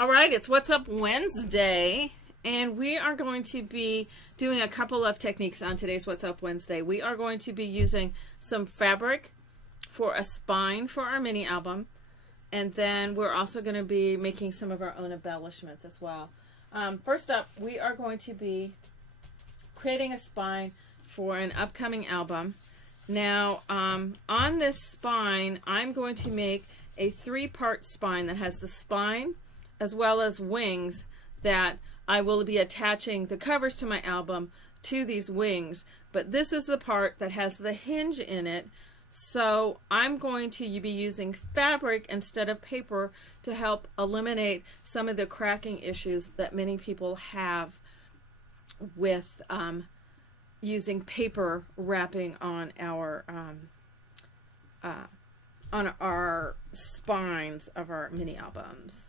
All right, it's What's Up Wednesday, and we are going to be doing a couple of techniques on today's What's Up Wednesday. We are going to be using some fabric for a spine for our mini album, and then we're also going to be making some of our own embellishments as well. First up, we are going to be creating a spine for an upcoming album. Now, on this spine, I'm going to make a three-part spine that has the spine as well as wings that I will be attaching the covers to my album to these wings. But this is the part that has the hinge in it, so I'm going to be using fabric instead of paper to help eliminate some of the cracking issues that many people have with using paper wrapping on our spines of our mini albums.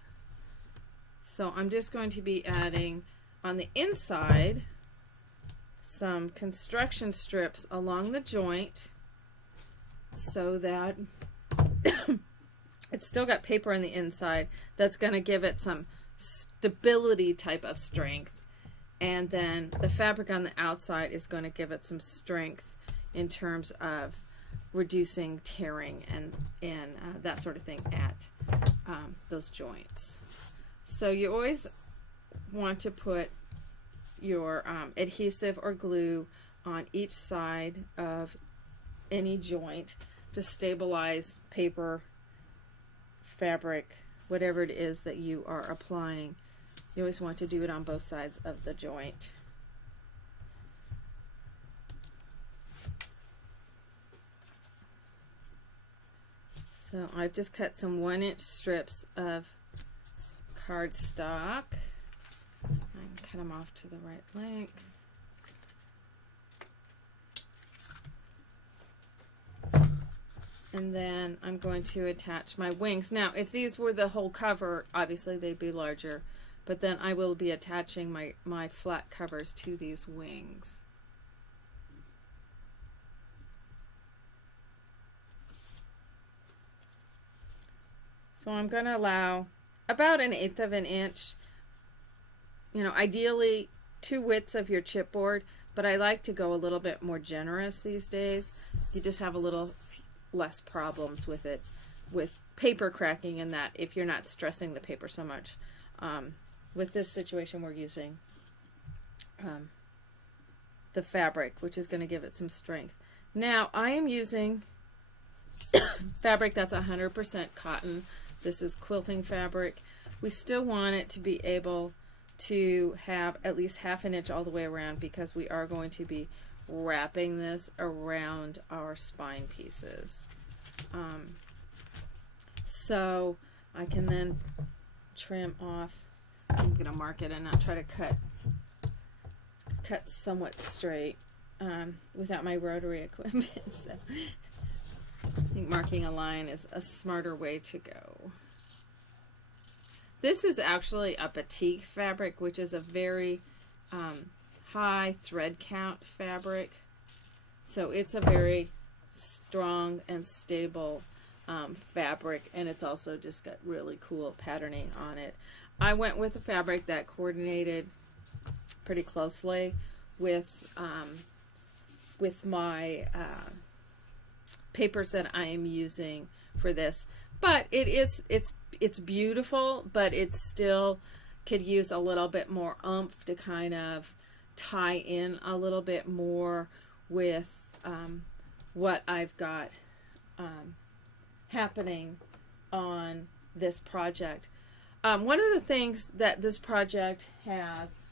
So I'm just going to be adding on the inside some construction strips along the joint so that it's still got paper on the inside. That's going to give it some stability type of strength. And then the fabric on the outside is going to give it some strength in terms of reducing tearing and that sort of thing at those joints. So you always want to put your adhesive or glue on each side of any joint to stabilize paper, fabric, whatever it is that you are applying. You always want to do it on both sides of the joint. So I've just cut some 1-inch strips of cardstock. I can cut them off to the right length. And then I'm going to attach my wings. Now, if these were the whole cover, obviously they'd be larger, but then I will be attaching my flat covers to these wings. So I'm going to allow about 1/8 of an inch, ideally 2 widths of your chipboard, but I like to go a little bit more generous these days. You just have a little less problems with it, with paper cracking, and that if you're not stressing the paper so much. With this situation, we're using the fabric, which is going to give it some strength. Now, I am using fabric that's 100% cotton. This is quilting fabric. We still want it to be able to have at least 1/2 inch all the way around because we are going to be wrapping this around our spine pieces. So I can then trim off. I'm going to mark it and not try to cut somewhat straight without my rotary equipment. So I think marking a line is a smarter way to go. This is actually a batik fabric, which is a very high thread count fabric. So it's a very strong and stable fabric, and it's also just got really cool patterning on it. I went with a fabric that coordinated pretty closely with my papers that I am using for this. But it's beautiful, but it still could use a little bit more oomph to kind of tie in a little bit more with what I've got happening on this project. One of the things that this project has,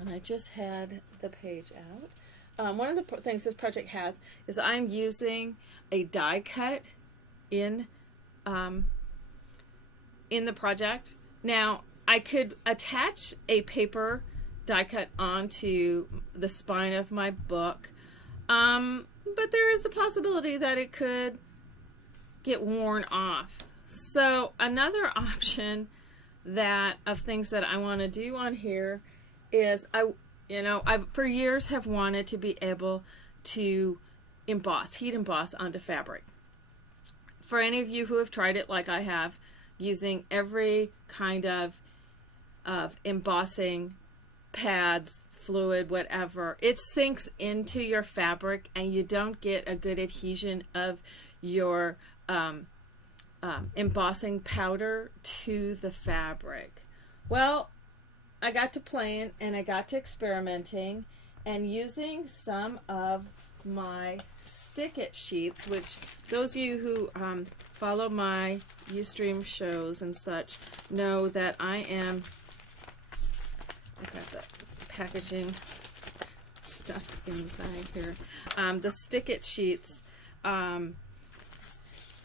and I just had the page out, one of the things this project has is I'm using a die cut in the project. Now, I could attach a paper die cut onto the spine of my book, but there is a possibility that it could get worn off. So another option of things that I want to do on here is I for years have wanted to be able to heat emboss onto fabric. For any of you who have tried it like I have, using every kind of embossing pads, fluid, whatever, it sinks into your fabric and you don't get a good adhesion of your embossing powder to the fabric. Well, I got to playing and I got to experimenting and using some of my stick-it sheets, which those of you who follow my Ustream shows and such know that I got the packaging stuff inside here. The stick-it sheets,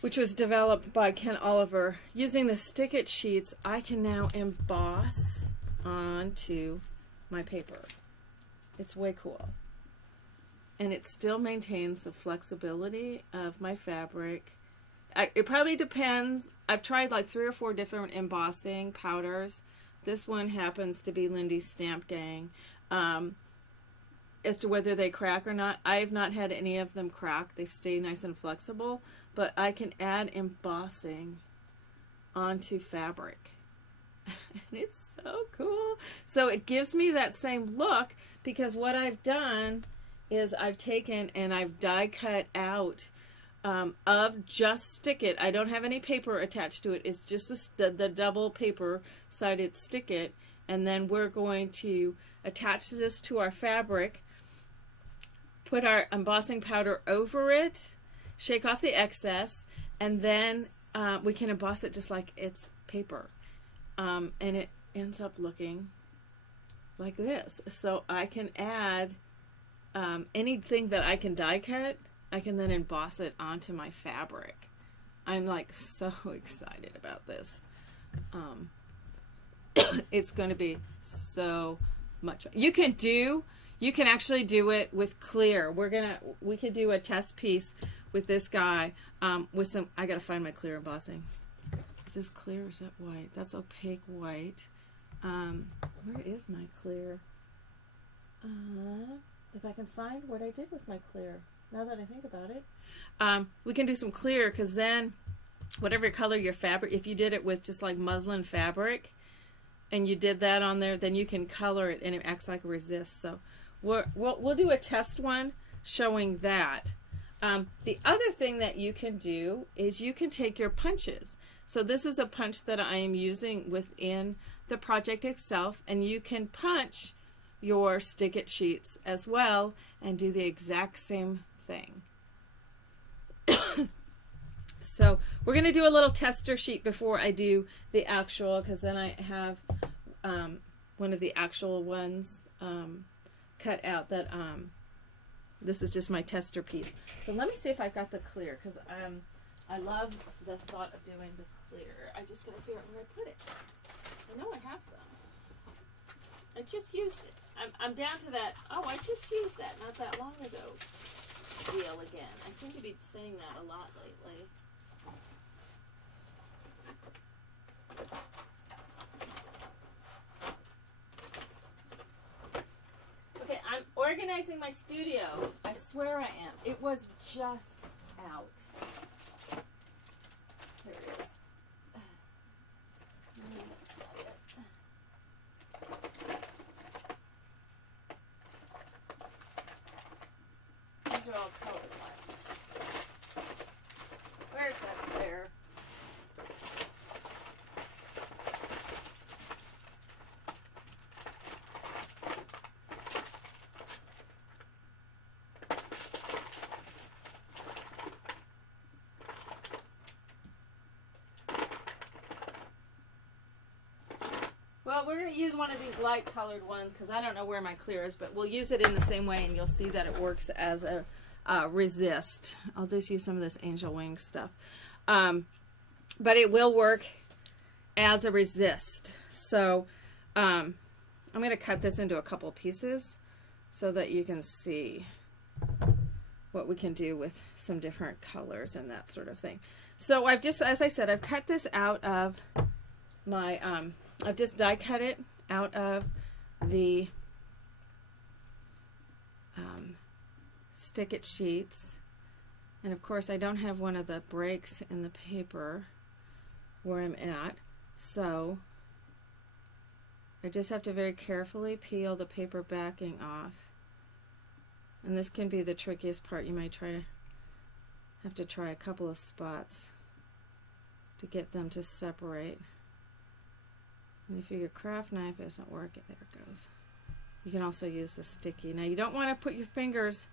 which was developed by Ken Oliver. Using the stick-it sheets, I can now emboss onto my paper. It's way cool. And it still maintains the flexibility of my fabric. It probably depends. I've tried like 3 or 4 different embossing powders. This one happens to be Lindy's Stamp Gang. As to whether they crack or not, I've not had any of them crack. They've stayed nice and flexible. But I can add embossing onto fabric. And it's so cool. So it gives me that same look because what I've done is I've taken and I've die cut out of just stick-it. I don't have any paper attached to it. It's just the double paper sided stick-it. And then we're going to attach this to our fabric, put our embossing powder over it, shake off the excess, and then we can emboss it just like it's paper. And it ends up looking like this. So I can add anything that I can die cut, I can then emboss it onto my fabric. I'm like so excited about this. It's going to be so much fun. You can actually do it with clear. We could do a test piece with this guy with some. I gotta find my clear embossing. Is this clear or is that white? That's opaque white. Where is my clear? If I can find what I did with my clear, now that I think about it. We can do some clear because then whatever color your fabric, if you did it with just like muslin fabric and you did that on there, then you can color it and it acts like a resist. So we'll do a test one showing that. The other thing that you can do is you can take your punches. So this is a punch that I am using within the project itself, and you can punch your stick-it sheets as well and do the exact same thing. So we're going to do a little tester sheet before I do the actual, because then I have one of the actual ones cut out that this is just my tester piece. So let me see if I've got the clear, because I love the thought of doing the clear. I just got to figure out where I put it. I know I have some. I just used it. I'm down to that, oh, I just used that not that long ago deal again. I seem to be saying that a lot lately. Okay, I'm organizing my studio. I swear I am. It was just out. Here it is. No, that's not it. These are all colored ones. Where's that clear? Well, we're going to use one of these light colored ones because I don't know where my clear is, but we'll use it in the same way and you'll see that it works as a resist. I'll just use some of this angel wing stuff. But it will work as a resist. So I'm going to cut this into a couple pieces so that you can see what we can do with some different colors and that sort of thing. So I've just, as I said, I've cut this out of my, I've just die cut it out of the stick-it sheets. And of course I don't have one of the breaks in the paper. where I'm at. So I just have to very carefully peel the paper backing off. And this can be the trickiest part. You might have to try a couple of spots to get them to separate. And if your craft knife isn't working, there it goes. You can also use the sticky. Now you don't want to put your fingers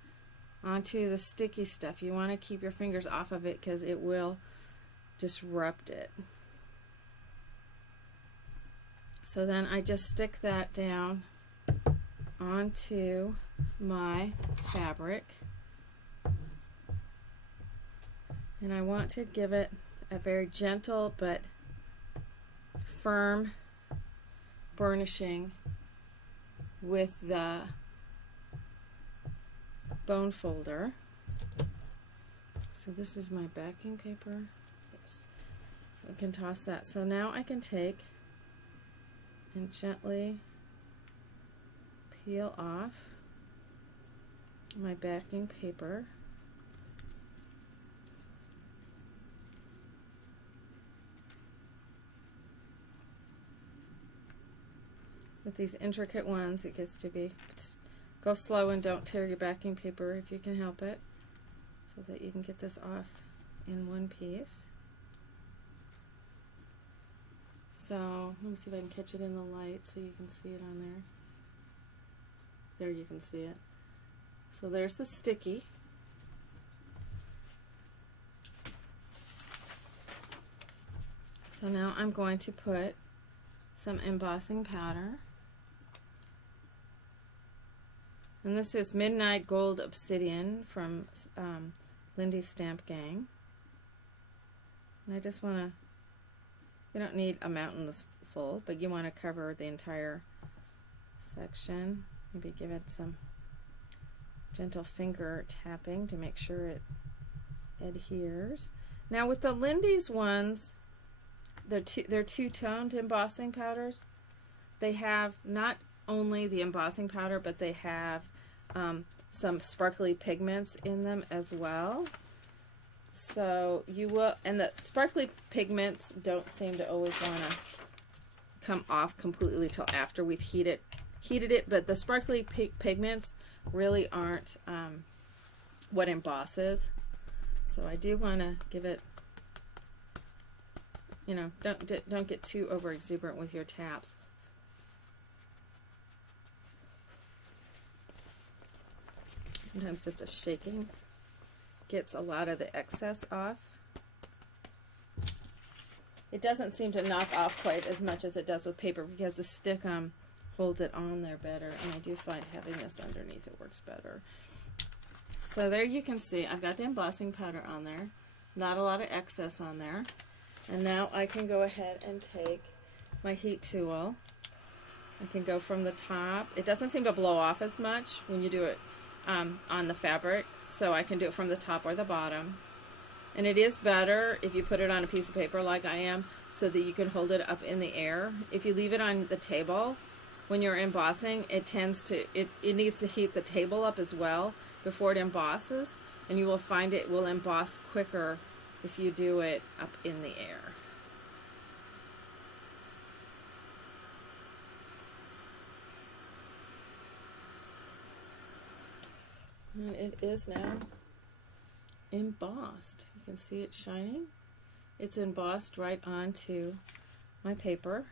onto the sticky stuff. You want to keep your fingers off of it because it will disrupt it. So then I just stick that down onto my fabric. And I want to give it a very gentle but firm burnishing with the bone folder. So this is my backing paper. Yes. So I can toss that. So now I can take and gently peel off my backing paper. With these intricate ones, it gets to be, just go slow and don't tear your backing paper if you can help it, so that you can get this off in one piece. So let me see if I can catch it in the light so you can see it on there. There, you can see it. So there's the sticky. So now I'm going to put some embossing powder. And this is Midnight Gold Obsidian from Lindy's Stamp Gang. And I just want to, you don't need a mountain full, but you want to cover the entire section. Maybe give it some gentle finger tapping to make sure it adheres. Now with the Lindy's ones, they're two-toned embossing powders. They have not only the embossing powder, but they have some sparkly pigments in them as well. So you will, and the sparkly pigments don't seem to always want to come off completely till after we've heated it, but the sparkly pigments really aren't what embosses. So I do want to give it, you know, don't get too over exuberant with your taps. Sometimes just a shaking gets a lot of the excess off. It doesn't seem to knock off quite as much as it does with paper because the stick holds it on there better, and I do find having this underneath it works better. So there you can see I've got the embossing powder on there, not a lot of excess on there. And now I can go ahead and take my heat tool. I can go from the top. It doesn't seem to blow off as much when you do it on the fabric, so I can do it from the top or the bottom. And it is better if you put it on a piece of paper like I am, so that you can hold it up in the air. If you leave it on the table when you're embossing, it needs to heat the table up as well before it embosses, and you will find it will emboss quicker if you do it up in the air. And it is now embossed. You can see it shining. It's embossed right onto my paper.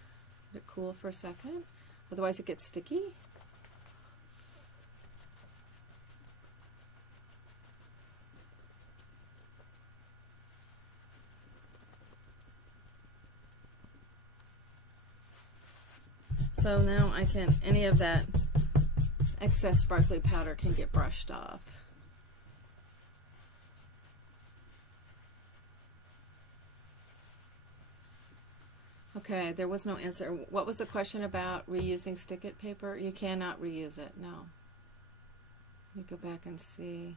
Let it cool for a second, otherwise it gets sticky. So now I can, any of that excess sparkly powder can get brushed off. Okay, there was no answer. What was the question about reusing stick-it paper? You cannot reuse it, no. Let me go back and see.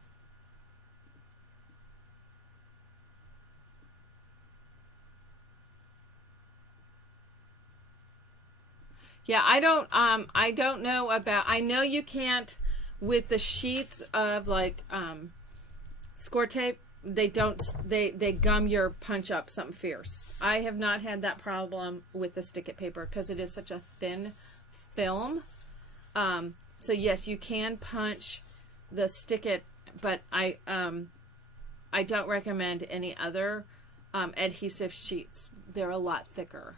Yeah, I don't know about, I know you can't with the sheets of like score tape they don't, they gum your punch up something fierce. I have not had that problem with the stick it paper because it is such a thin film. So yes, you can punch the stick it, but I don't recommend any other adhesive sheets. They're a lot thicker.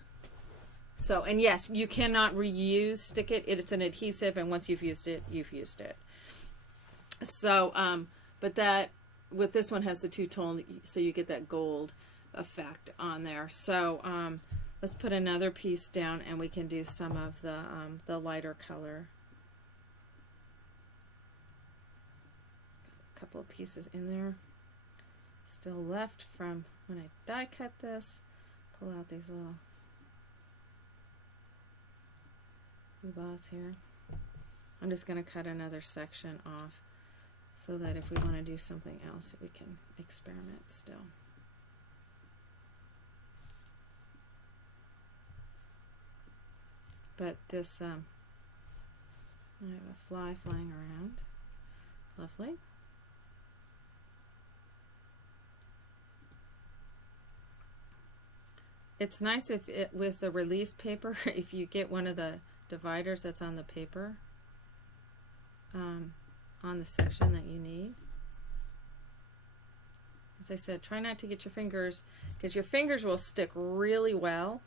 So, and yes, you cannot reuse stick it. It's an adhesive, and once you've used it, you've used it. So, but that, with this one has the two-tone, so you get that gold effect on there. So, let's put another piece down, and we can do some of the lighter color. A couple of pieces in there still left from when I die cut this. Pull out these little emboss here. I'm just going to cut another section off so that if we want to do something else, we can experiment still. But this, I have a fly flying around. Lovely. It's nice if it, with the release paper, if you get one of the dividers that's on the paper, on the section that you need. As I said, try not to get your fingers, because your fingers will stick really well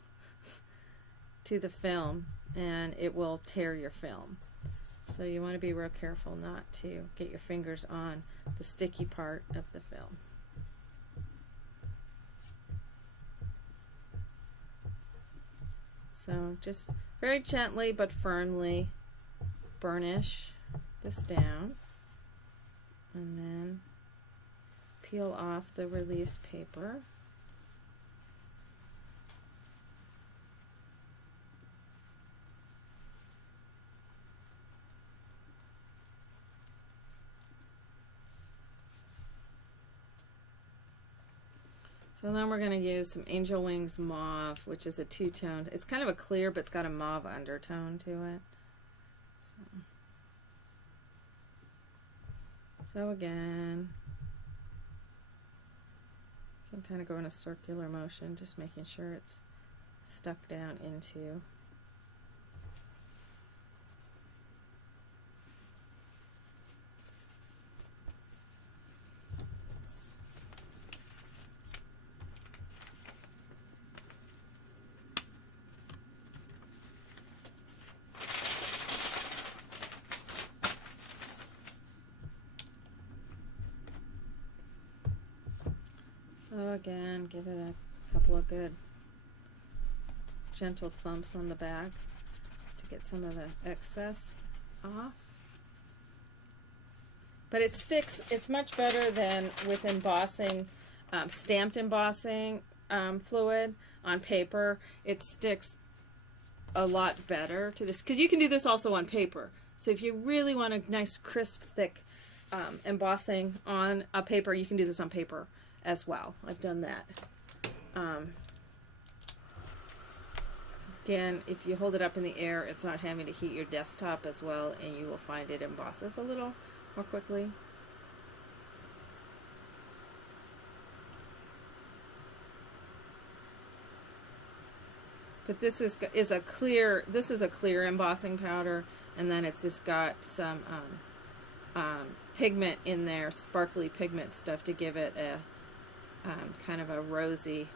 to the film and it will tear your film. So you want to be real careful not to get your fingers on the sticky part of the film. So just very gently but firmly burnish this down, and then peel off the release paper. So then we're going to use some Angel Wings Mauve, which is a two-toned. It's kind of a clear, but it's got a mauve undertone to it. So again, you can kind of go in a circular motion, just making sure it's stuck down into. So again, give it a couple of good gentle thumps on the back to get some of the excess off. But it sticks, it's much better than with embossing, stamped embossing fluid on paper. It sticks a lot better to this, because you can do this also on paper. So if you really want a nice crisp thick embossing on a paper, you can do this on paper as well. I've done that. Again, if you hold it up in the air, it's not having to heat your desktop as well, and you will find it embosses a little more quickly. But this is a clear. This is a clear embossing powder, and then it's just got some pigment in there, sparkly pigment stuff to give it a kind of a rosy,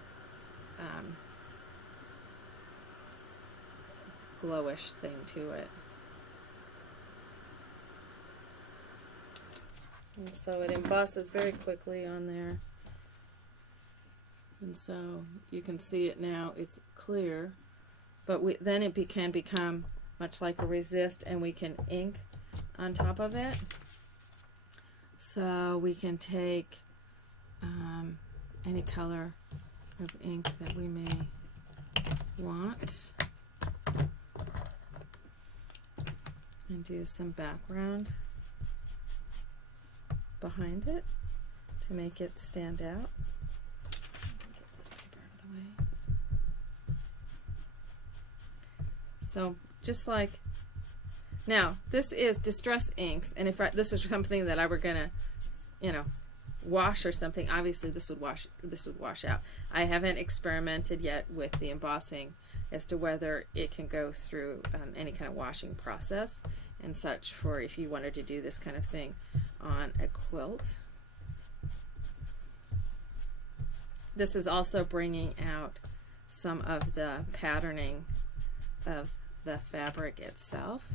glowish thing to it. And so it embosses very quickly on there. And so you can see it now, it's clear, but then it can become much like a resist, and we can ink on top of it. So we can take any color of ink that we may want and do some background behind it to make it stand out. So just like now, this is Distress Inks, and if this is something that I were gonna, you know, wash or something, obviously this would wash out. I haven't experimented yet with the embossing as to whether it can go through any kind of washing process and such for if you wanted to do this kind of thing on a quilt. This is also bringing out some of the patterning of the fabric itself.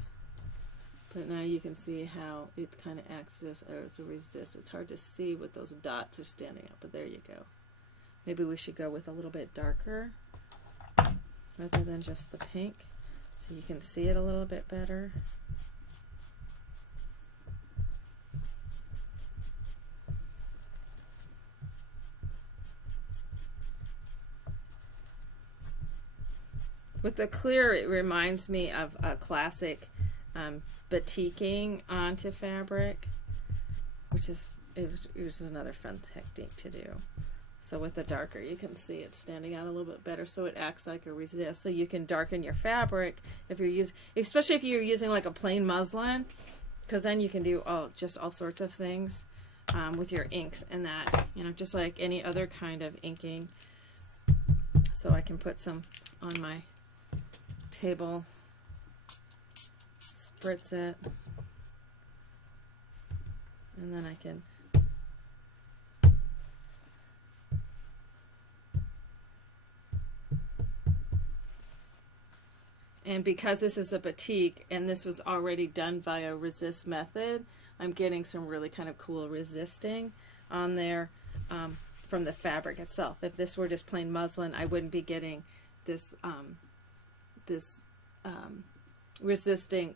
But now you can see how it kind of acts as a resist. It's hard to see with those dots are standing up, but there you go. Maybe we should go with a little bit darker rather than just the pink, so you can see it a little bit better. With the clear, it reminds me of a classic batiking onto fabric, which is it was another fun technique to do. So with the darker, you can see it standing out a little bit better, so it acts like a resist. So you can darken your fabric if you're using, especially if you're using like a plain muslin, because then you can do all sorts of things with your inks and that, you know, just like any other kind of inking. So I can put some on my table, spritz it, and then I can because this is a batik and this was already done via resist method, I'm getting some really kind of cool resisting on there from the fabric itself. If this were just plain muslin, I wouldn't be getting this resisting,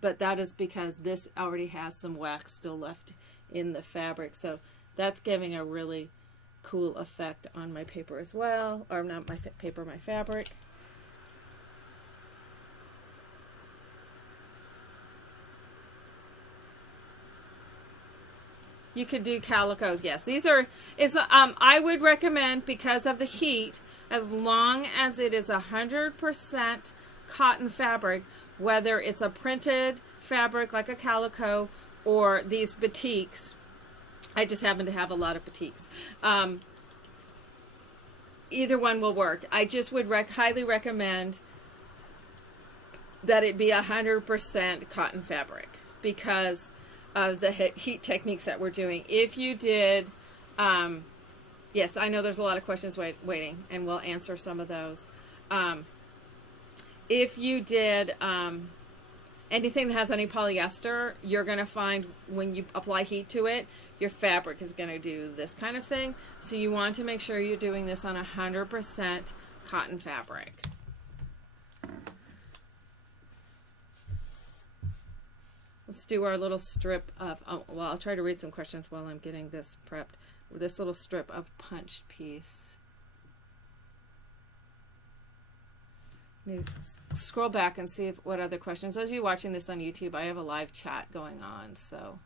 but that is because this already has some wax still left in the fabric, so that's giving a really cool effect on my paper as well, or not my paper, my fabric. You could do calicos, yes. These are, I would recommend, because of the heat, as long as it is 100% cotton fabric, whether it's a printed fabric like a calico or these batiks. I just happen to have a lot of batiks. Either one will work. I just would highly recommend that it be 100% cotton fabric because of the heat techniques that we're doing. If you did, yes, I know there's a lot of questions waiting, and we'll answer some of those. If you did anything that has any polyester, you're going to find when you apply heat to it, your fabric is going to do this kind of thing. So you want to make sure you're doing this on 100% cotton fabric. Let's do our little strip of, well, I'll try to read some questions while I'm getting this prepped. This little strip of punched piece. Scroll back and see what other questions. Those of you watching this on YouTube, I have a live chat going on, so.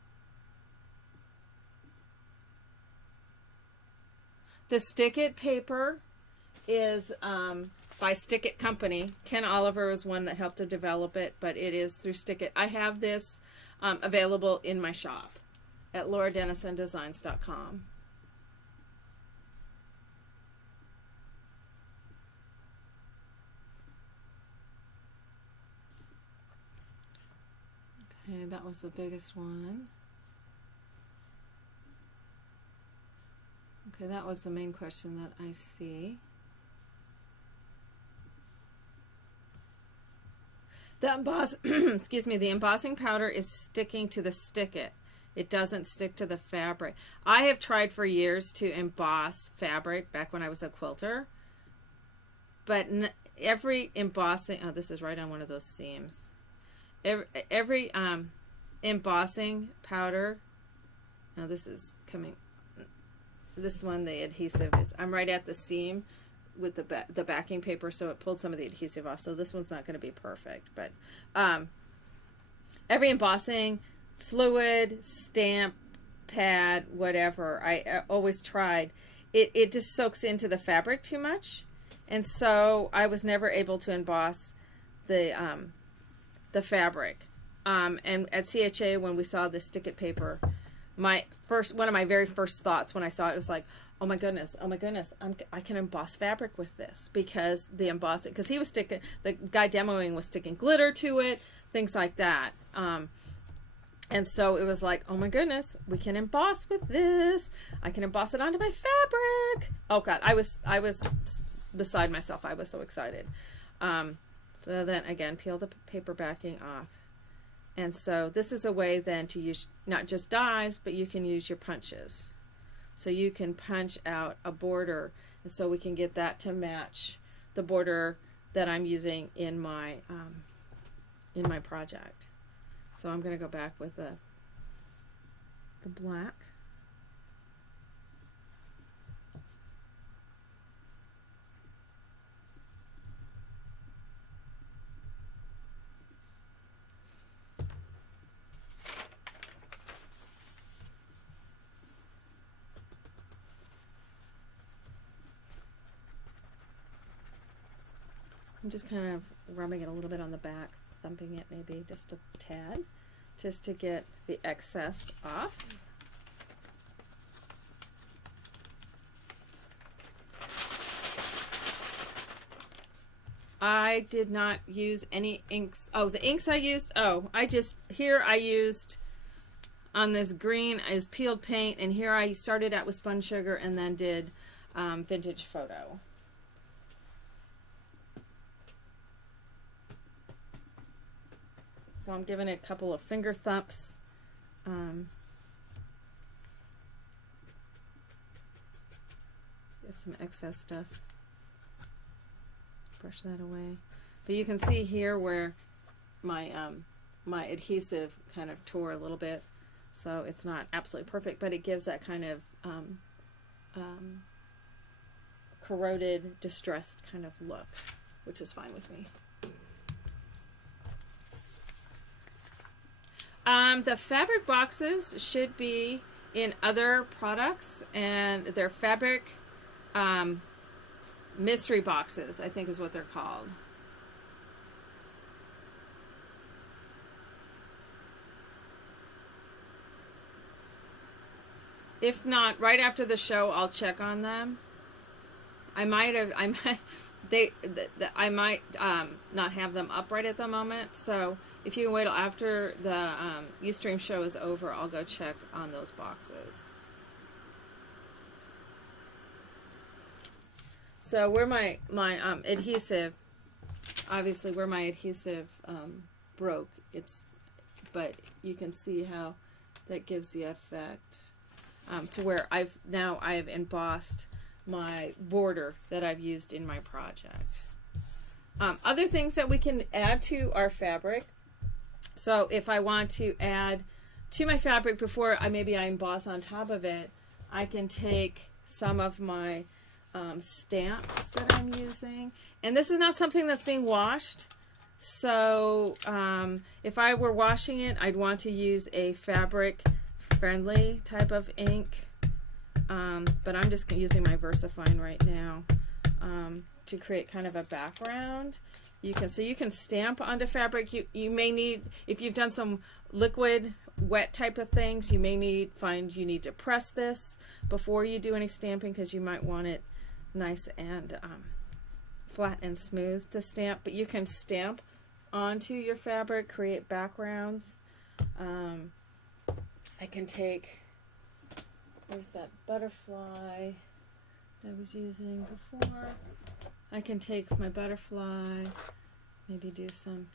The Stick It paper is by Stick It Company. Ken Oliver is one that helped to develop it, but it is through Stick It. I have this available in my shop at lauradennisondesigns.com. Okay, that was the biggest one. Okay, that was the main question that I see. The excuse me, the embossing powder is sticking to the Stick It. It doesn't stick to the fabric. I have tried for years to emboss fabric back when I was a quilter, but every embossing, oh, this is right on one of those seams. Every embossing powder, now this is coming, this one, the adhesive is, I'm right at the seam with the backing paper, so it pulled some of the adhesive off, so this one's not going to be perfect, but every embossing fluid, stamp, pad, whatever, I always tried, it just soaks into the fabric too much, and so I was never able to emboss the fabric. And at CHA, when we saw the Stick It paper, one of my very first thoughts when I saw it was like, oh my goodness, I can emboss fabric with this, because the embossing, because the guy demoing was sticking glitter to it, things like that. And so it was like, oh my goodness, we can emboss with this. I can emboss it onto my fabric. Oh God, I was beside myself. I was so excited. So then again, peel the paper backing off. And so this is a way then to use not just dies, but you can use your punches. So you can punch out a border, and so we can get that to match the border that I'm using in my project. So I'm going to go back with the black. I'm just kind of rubbing it a little bit on the back, thumping it maybe just a tad, just to get the excess off. I did not use any inks. Oh, the inks I used, I used on this green is peeled paint, and here I started out with spun sugar and then did vintage photo. So I'm giving it a couple of finger thumps. Have some excess stuff. Brush that away. But you can see here where my my adhesive kind of tore a little bit. So it's not absolutely perfect, but it gives that kind of corroded, distressed kind of look, which is fine with me. The fabric boxes should be in other products, and they're fabric mystery boxes, I think is what they're called. If not, right after the show, I'll check on them. I might not have them up right at the moment, so if you can wait till after the Ustream show is over, I'll go check on those boxes. So where my adhesive, obviously where my adhesive broke, but you can see how that gives the effect to where I've embossed my border that I've used in my project. Other things that we can add to our fabric. So if I want to add to my fabric before maybe I emboss on top of it, I can take some of my stamps that I'm using. And this is not something that's being washed. So if I were washing it, I'd want to use a fabric friendly type of ink. But I'm just using my VersaFine right now to create kind of a background. You can stamp onto fabric. You may need, if you've done some liquid wet type of things, you may find you need to press this before you do any stamping, because you might want it nice and flat and smooth to stamp. But you can stamp onto your fabric, create backgrounds. I can take, there's that butterfly I was using before. I can take my butterfly, maybe do some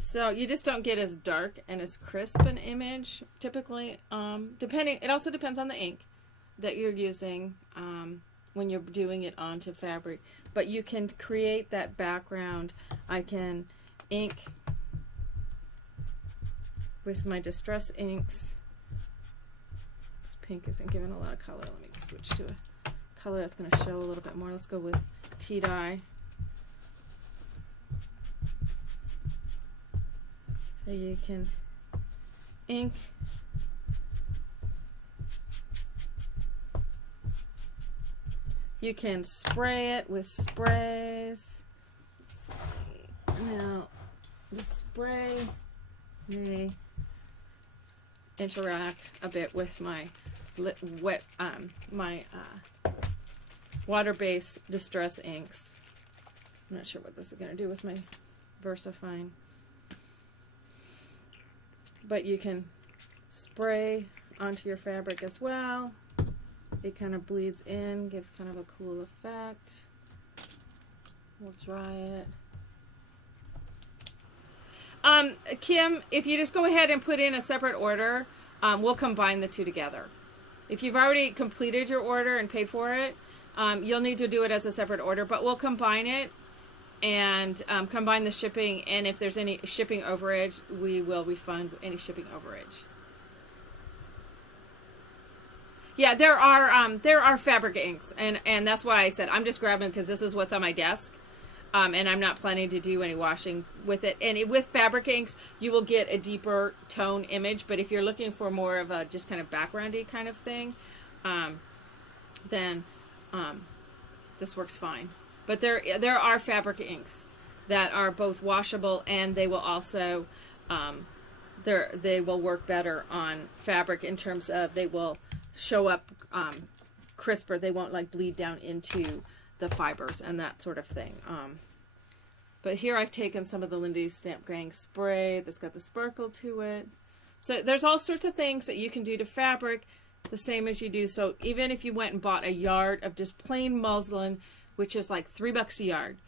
so you just don't get as dark and as crisp an image typically, depending, it also depends on the ink that you're using when you're doing it onto fabric, but you can create that background. I can ink with my distress inks. This pink isn't giving a lot of color. Let me switch to a color that's going to show a little bit more. Let's go with tea dye. So you can ink You can spray it with sprays. Now, the spray may interact a bit with my water-based distress inks. I'm not sure what this is going to do with my VersaFine. But you can spray onto your fabric as well. It kind of bleeds in, gives kind of a cool effect. We'll dry it. Kim, if you just go ahead and put in a separate order, we'll combine the two together. If you've already completed your order and paid for it, you'll need to do it as a separate order, but we'll combine it and combine the shipping, and if there's any shipping overage, we will refund any shipping overage. Yeah, there are fabric inks, and that's why I said I'm just grabbing because this is what's on my desk, and I'm not planning to do any washing with it. And with fabric inks, you will get a deeper tone image, but if you're looking for more of a just kind of backgroundy kind of thing, then this works fine. But there are fabric inks that are both washable, and they will also they will work better on fabric in terms of they will show up crisper. They won't like bleed down into the fibers and that sort of thing. But here I've taken some of the Lindy's Stamp Gang spray that's got the sparkle to it. So there's all sorts of things that you can do to fabric the same as you do. So even if you went and bought a yard of just plain muslin, which is like $3 a yard,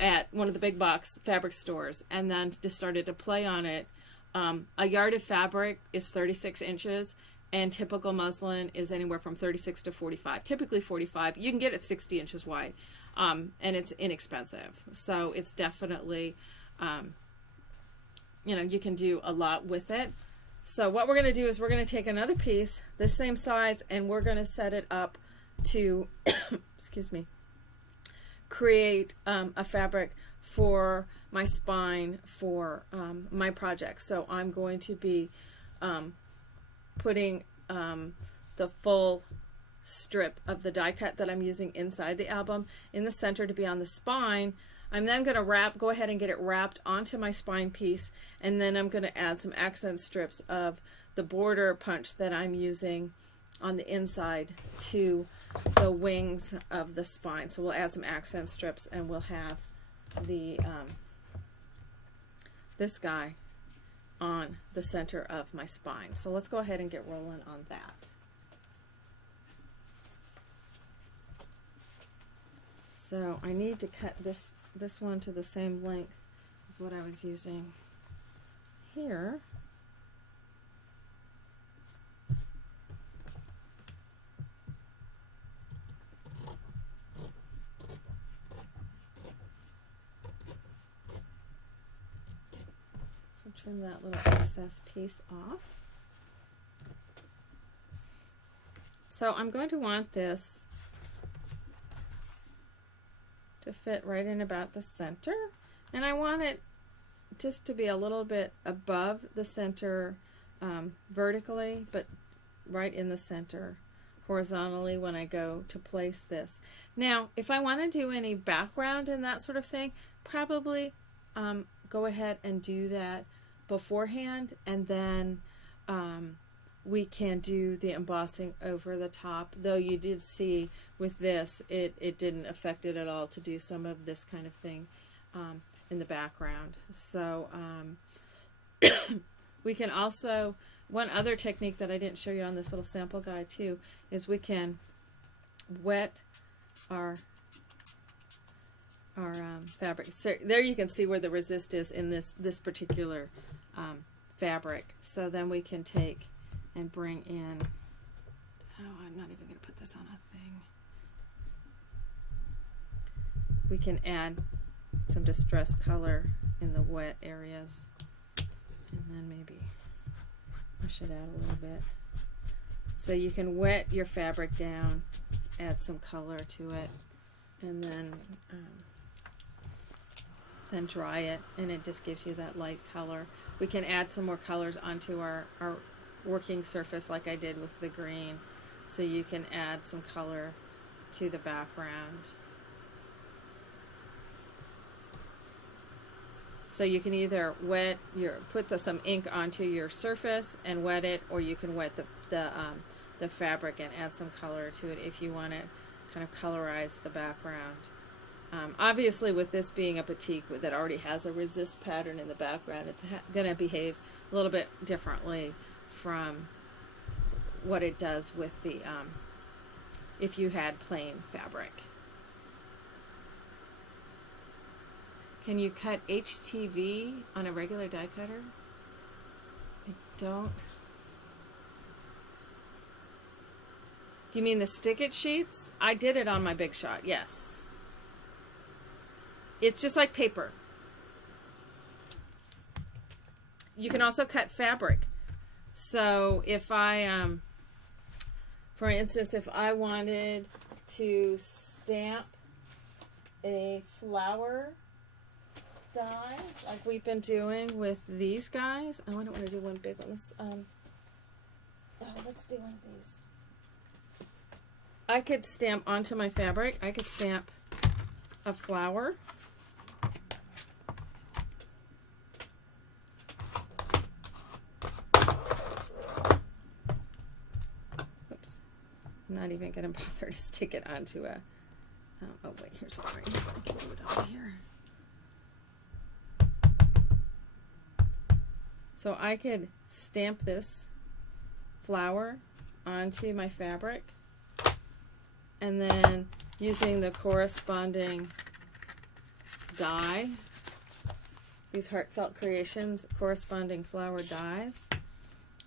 at one of the big box fabric stores, and then just started to play on it, a yard of fabric is 36 inches, and typical muslin is anywhere from 36 to 45, typically 45. You can get it 60 inches wide, and it's inexpensive. So it's definitely, you know, you can do a lot with it. So what we're going to do is we're going to take another piece, the same size, and we're going to set it up to, excuse me, create a fabric for my spine for my project. So I'm going to be putting the full strip of the die cut that I'm using inside the album in the center to be on the spine. I'm then going to go ahead and get it wrapped onto my spine piece, and then I'm going to add some accent strips of the border punch that I'm using on the inside to the wings of the spine. So we'll add some accent strips, and we'll have the this guy on the center of my spine. So let's go ahead and get rolling on that. So I need to cut this one to the same length as what I was using here. So trim that little excess piece off. So I'm going to want this to fit right in about the center, and I want it just to be a little bit above the center vertically, but right in the center horizontally when I go to place this. Now if I want to do any background and that sort of thing, probably go ahead and do that beforehand, and then we can do the embossing over the top. Though you did see with this, it didn't affect it at all to do some of this kind of thing in the background. So we can also, one other technique that I didn't show you on this little sample guide too, is we can wet our fabric. So there you can see where the resist is in this particular fabric. So then we can take and bring in, oh, I'm not even going to put this on a thing. We can add some distress color in the wet areas, and then maybe push it out a little bit. So you can wet your fabric down, add some color to it, and then dry it, and it just gives you that light color. We can add some more colors onto our working surface like I did with the green. So you can add some color to the background. So you can either put some ink onto your surface and wet it, or you can wet the fabric and add some color to it if you want to kind of colorize the background. Obviously, with this being a batik that already has a resist pattern in the background, it's going to behave a little bit differently from what it does with the if you had plain fabric. Can you cut HTV on a regular die cutter? I don't. Do you mean the stick-it sheets? I did it on my Big Shot, yes. It's just like paper. You can also cut fabric. So if I, for instance, if I wanted to stamp a flower die, like we've been doing with these guys. Oh, I don't want to do one big one. Let's do one of these. I could stamp onto my fabric. I could stamp a flower. Oops. I'm not even going to bother to stick it onto a... Oh, wait, here's one right here. I can do it over here. So I could stamp this flower onto my fabric, and then using the corresponding die, these Heartfelt Creations corresponding flower dies,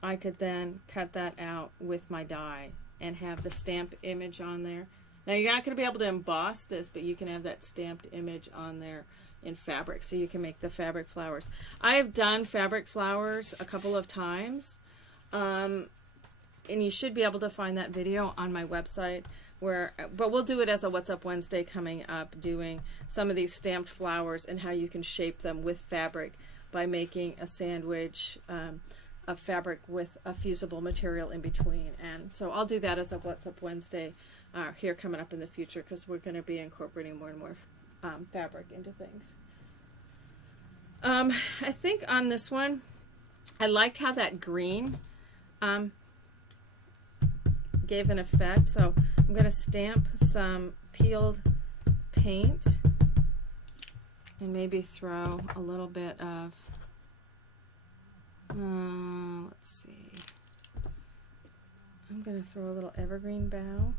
I could then cut that out with my die and have the stamp image on there. Now you're not going to be able to emboss this, but you can have that stamped image on there in fabric, so you can make the fabric flowers. I have done fabric flowers a couple of times, and you should be able to find that video on my website, but we'll do it as a What's Up Wednesday coming up, doing some of these stamped flowers and how you can shape them with fabric by making a sandwich of fabric with a fusible material in between. And so I'll do that as a What's Up Wednesday here coming up in the future, because we're going to be incorporating more and more fabric into things. I think on this one, I liked how that green gave an effect. So I'm going to stamp some peeled paint and maybe throw a little bit of, let's see, I'm going to throw a little evergreen bough.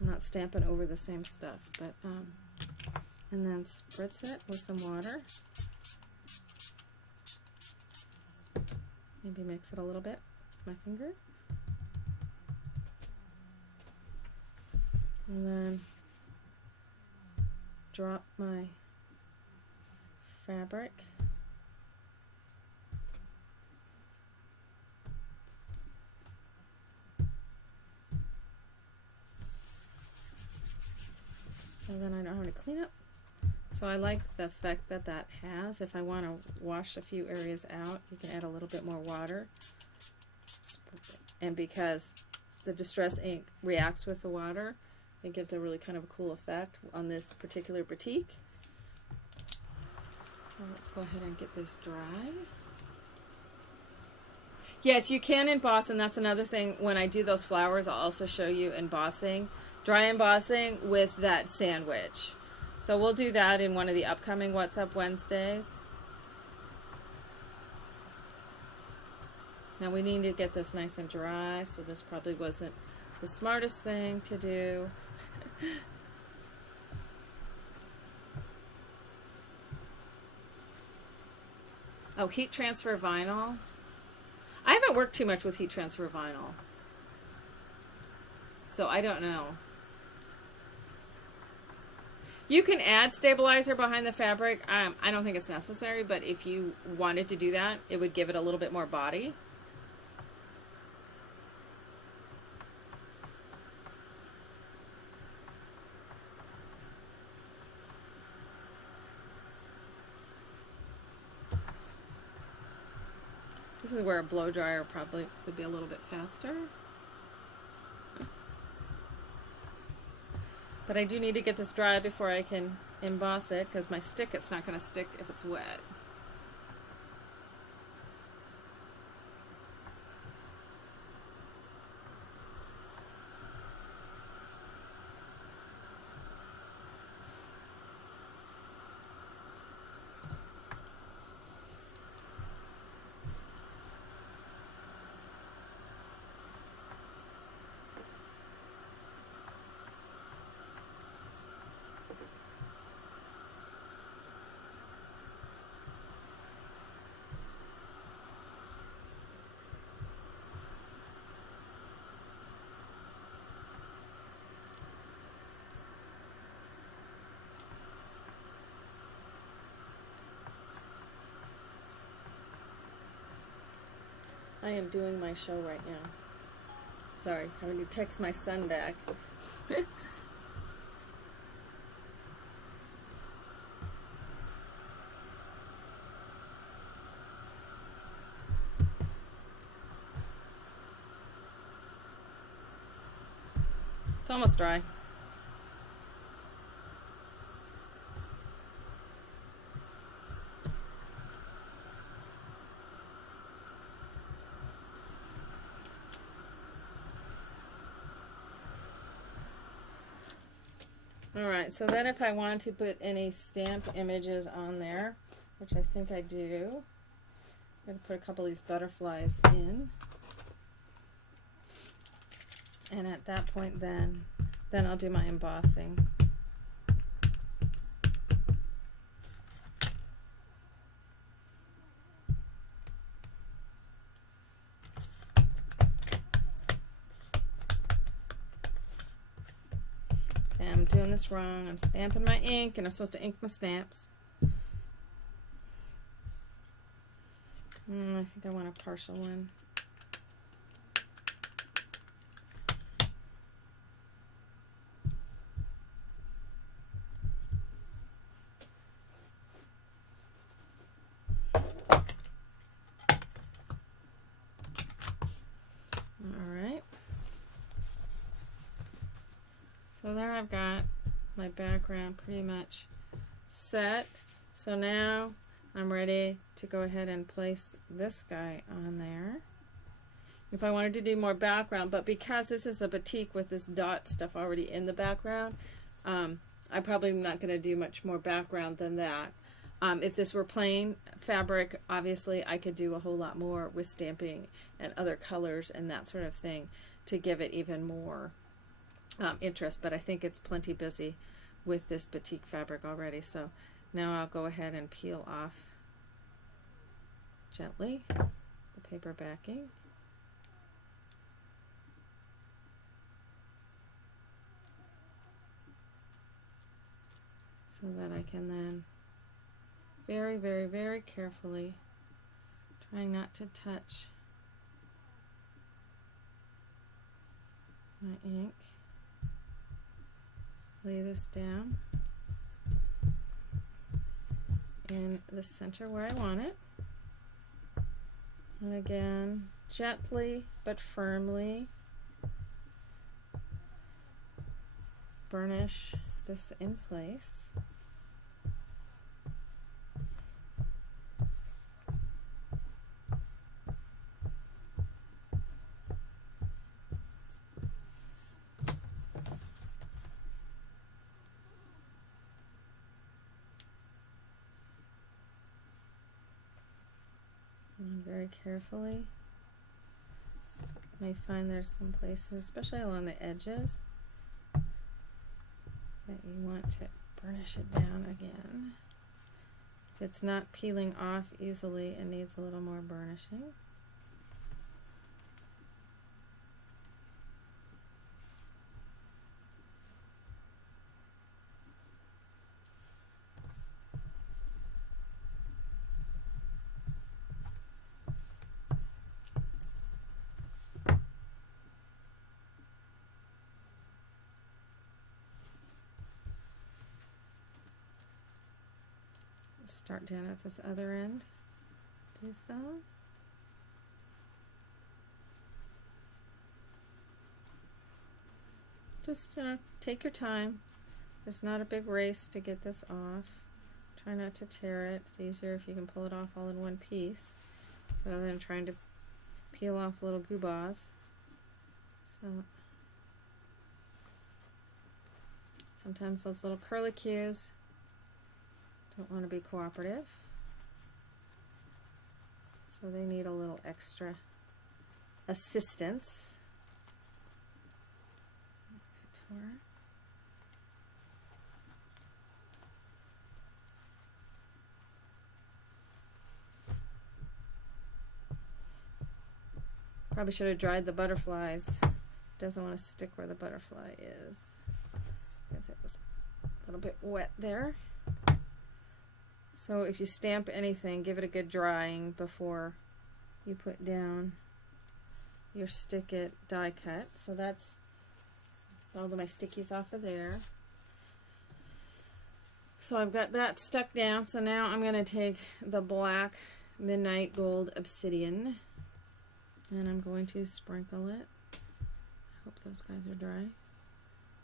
I'm not stamping over the same stuff, but and then spritz it with some water. Maybe mix it a little bit with my finger. And then drop my fabric. So then I know how to clean up. So I like the effect that that has. If I want to wash a few areas out, you can add a little bit more water. And because the Distress ink reacts with the water, it gives a really kind of a cool effect on this particular batik. So let's go ahead and get this dry. Yes, you can emboss, and that's another thing. When I do those flowers, I'll also show you embossing, dry embossing with that sandwich. So we'll do that in one of the upcoming What's Up Wednesdays. Now we need to get this nice and dry, so this probably wasn't the smartest thing to do. Oh, heat transfer vinyl. I haven't worked too much with heat transfer vinyl, so I don't know. You can add stabilizer behind the fabric. I don't think it's necessary, but if you wanted to do that, it would give it a little bit more body. This is where a blow dryer probably would be a little bit faster. But I do need to get this dry before I can emboss it, because my stick, it's not going to stick if it's wet. I am doing my show right now. Sorry, having to text my son back. It's almost dry. Alright, so then if I want to put any stamp images on there, which I think I do, I'm going to put a couple of these butterflies in. And at that point then I'll do my embossing. I'm doing this wrong. I'm stamping my ink, and I'm supposed to ink my stamps. I think I want a partial one. Alright. So there I've got my background pretty much set. So now I'm ready to go ahead and place this guy on there. If I wanted to do more background, but because this is a batik with this dot stuff already in the background, I'm probably not going to do much more background than that. If this were plain fabric, obviously I could do a whole lot more with stamping and other colors and that sort of thing to give it even more interest, but I think it's plenty busy with this batik fabric already. So now I'll go ahead and peel off gently the paper backing. So that I can then very, very, very carefully, trying not to touch my ink, lay this down in the center where I want it. And again, gently but firmly burnish this in place. And very carefully. You may find there's some places, especially along the edges, that you want to burnish it down again. If it's not peeling off easily, it needs a little more burnishing. Start down at this other end. Do so. Just take your time. There's not a big race to get this off. Try not to tear it. It's easier if you can pull it off all in one piece rather than trying to peel off little goobahs. So sometimes those little curlicues don't want to be cooperative, so they need a little extra assistance. Probably should have dried the butterflies. Doesn't want to stick where the butterfly is, because it was a little bit wet there. So if you stamp anything, give it a good drying before you put down your stick it die cut. So that's all of my stickies off of there. So I've got that stuck down. So now I'm going to take the black Midnight Gold Obsidian and I'm going to sprinkle it. I hope those guys are dry.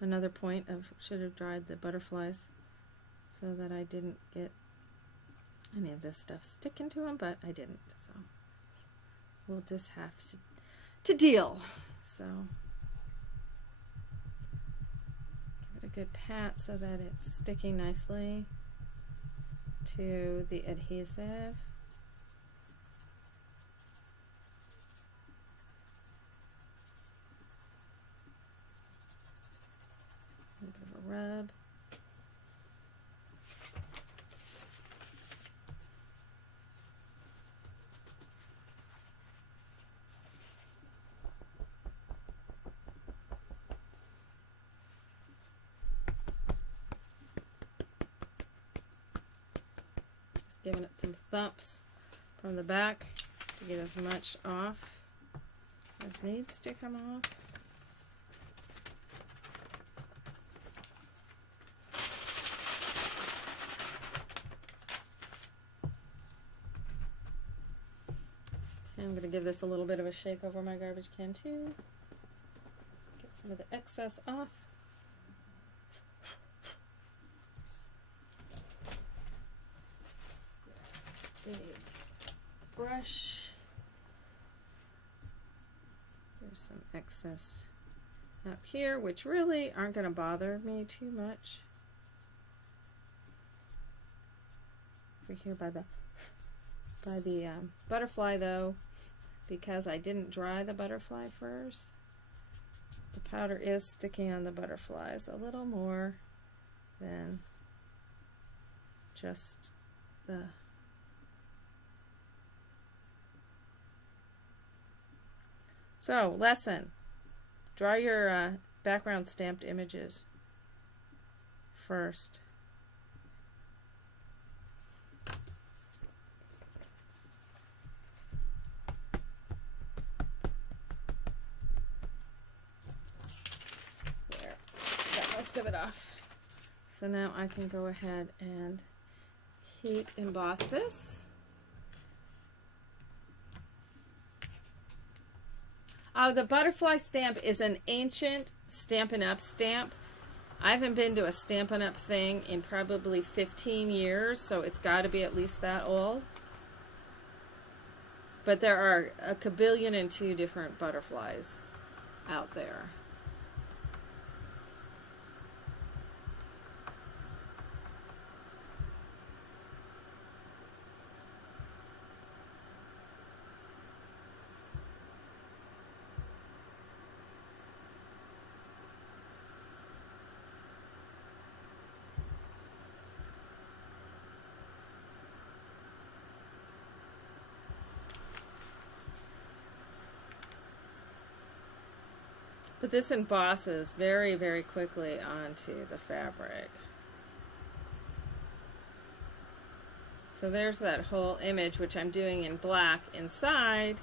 Another point of should have dried the butterflies so that I didn't get any of this stuff sticking to them, but I didn't. So we'll just have to deal. So give it a good pat so that it's sticking nicely to the adhesive. A little bit of a rub. Just giving it some thumps from the back to get as much off as needs to come off. I'm going to give this a little bit of a shake over my garbage can too. Get some of the excess off. Big brush. There's some excess up here, which really aren't going to bother me too much. Over here by the butterfly though, because I didn't dry the butterfly first, the powder is sticking on the butterflies a little more than just the so lesson, draw your background stamped images first. Of it off. So now I can go ahead and heat emboss this. The butterfly stamp is an ancient Stampin' Up stamp. I haven't been to a Stampin' Up thing in probably 15 years, so it's got to be at least that old. But there are a kabillion and two different butterflies out there. But this embosses very, very quickly onto the fabric. So there's that whole image, which I'm doing in black inside,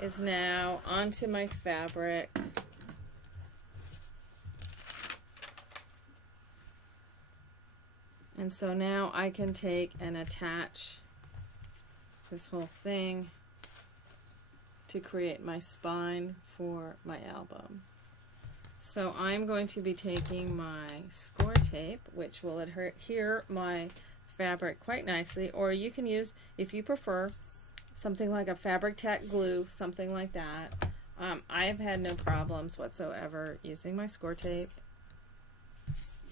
is now onto my fabric. And so now I can take and attach this whole thing to create my spine for my album. So I'm going to be taking my score tape, which will adhere my fabric quite nicely, or you can use, if you prefer, something like a fabric tack glue, something like that. I've had no problems whatsoever using my score tape.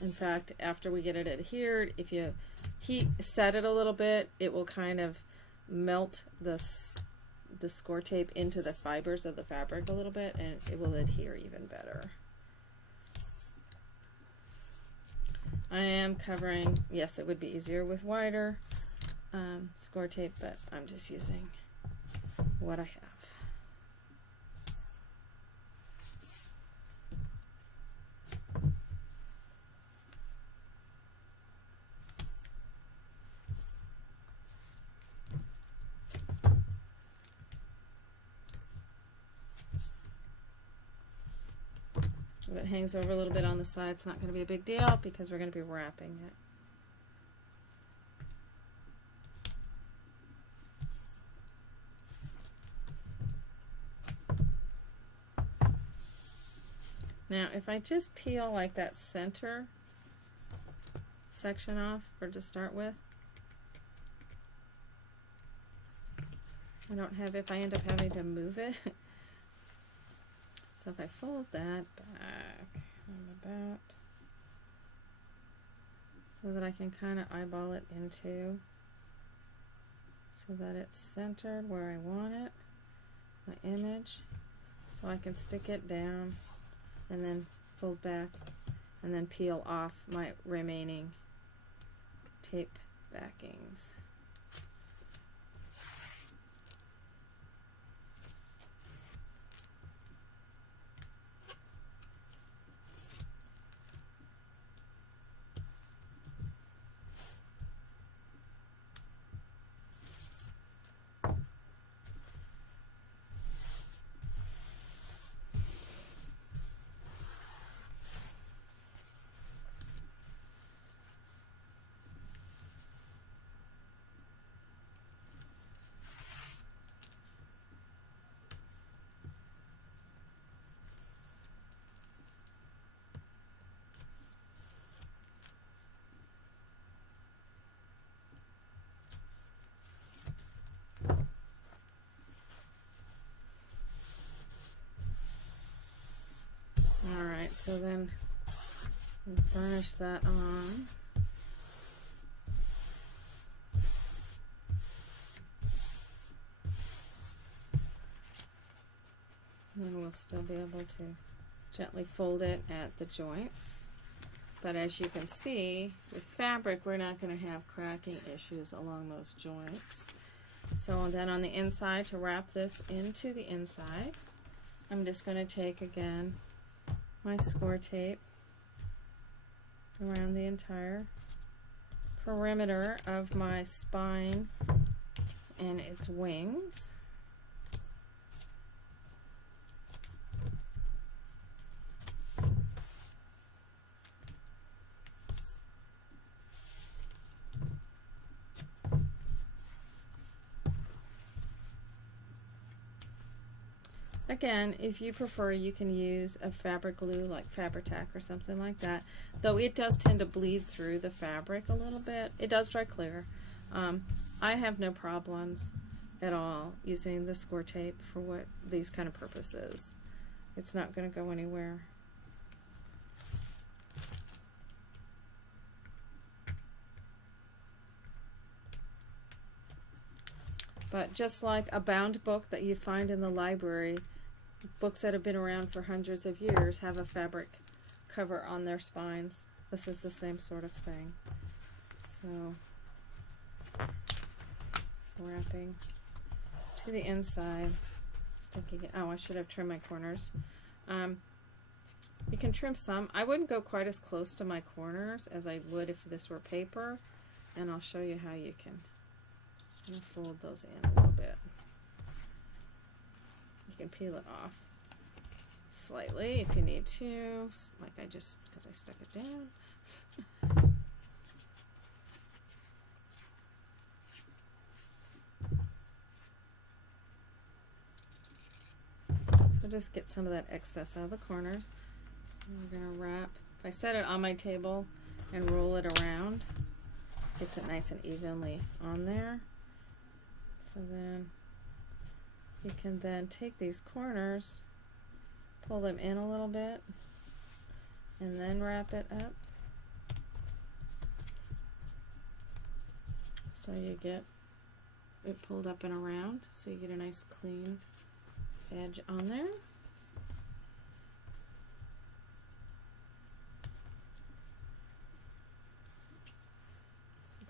In fact, after we get it adhered, if you set it a little bit, it will kind of melt the score tape into the fibers of the fabric a little bit, and it will adhere even better. I am covering, yes, it would be easier with wider score tape, but I'm just using what I have. If it hangs over a little bit on the side, it's not going to be a big deal because we're going to be wrapping it. Now, if I just peel like that center section off for to start with, I don't have, if I end up having to move it. So if I fold that back about so that I can kind of eyeball it into so that it's centered where I want it, my image, so I can stick it down and then fold back and then peel off my remaining tape backings. Alright, so then we'll burnish that on. And then we'll still be able to gently fold it at the joints. But as you can see, with fabric, we're not going to have cracking issues along those joints. So then on the inside, to wrap this into the inside, I'm just going to take again my score tape around the entire perimeter of my spine and its wings. Again, if you prefer, you can use a fabric glue like Fabri-Tac or something like that, though it does tend to bleed through the fabric a little bit. It does dry clear. I have no problems at all using the score tape for what these kind of purposes. It's not going to go anywhere. But just like a bound book that you find in the library, books that have been around for hundreds of years have a fabric cover on their spines. This is the same sort of thing. So, wrapping to the inside, sticking it. Oh, I should have trimmed my corners. You can trim some. I wouldn't go quite as close to my corners as I would if this were paper, and I'll show you how you can fold those in a little bit. You can peel it off slightly if you need to, like I just, because I stuck it down. So just get some of that excess out of the corners. We're going to wrap. If I set it on my table and roll it around, gets it nice and evenly on there. So then you can then take these corners, pull them in a little bit, and then wrap it up. So you get it pulled up and around, so you get a nice clean edge on there.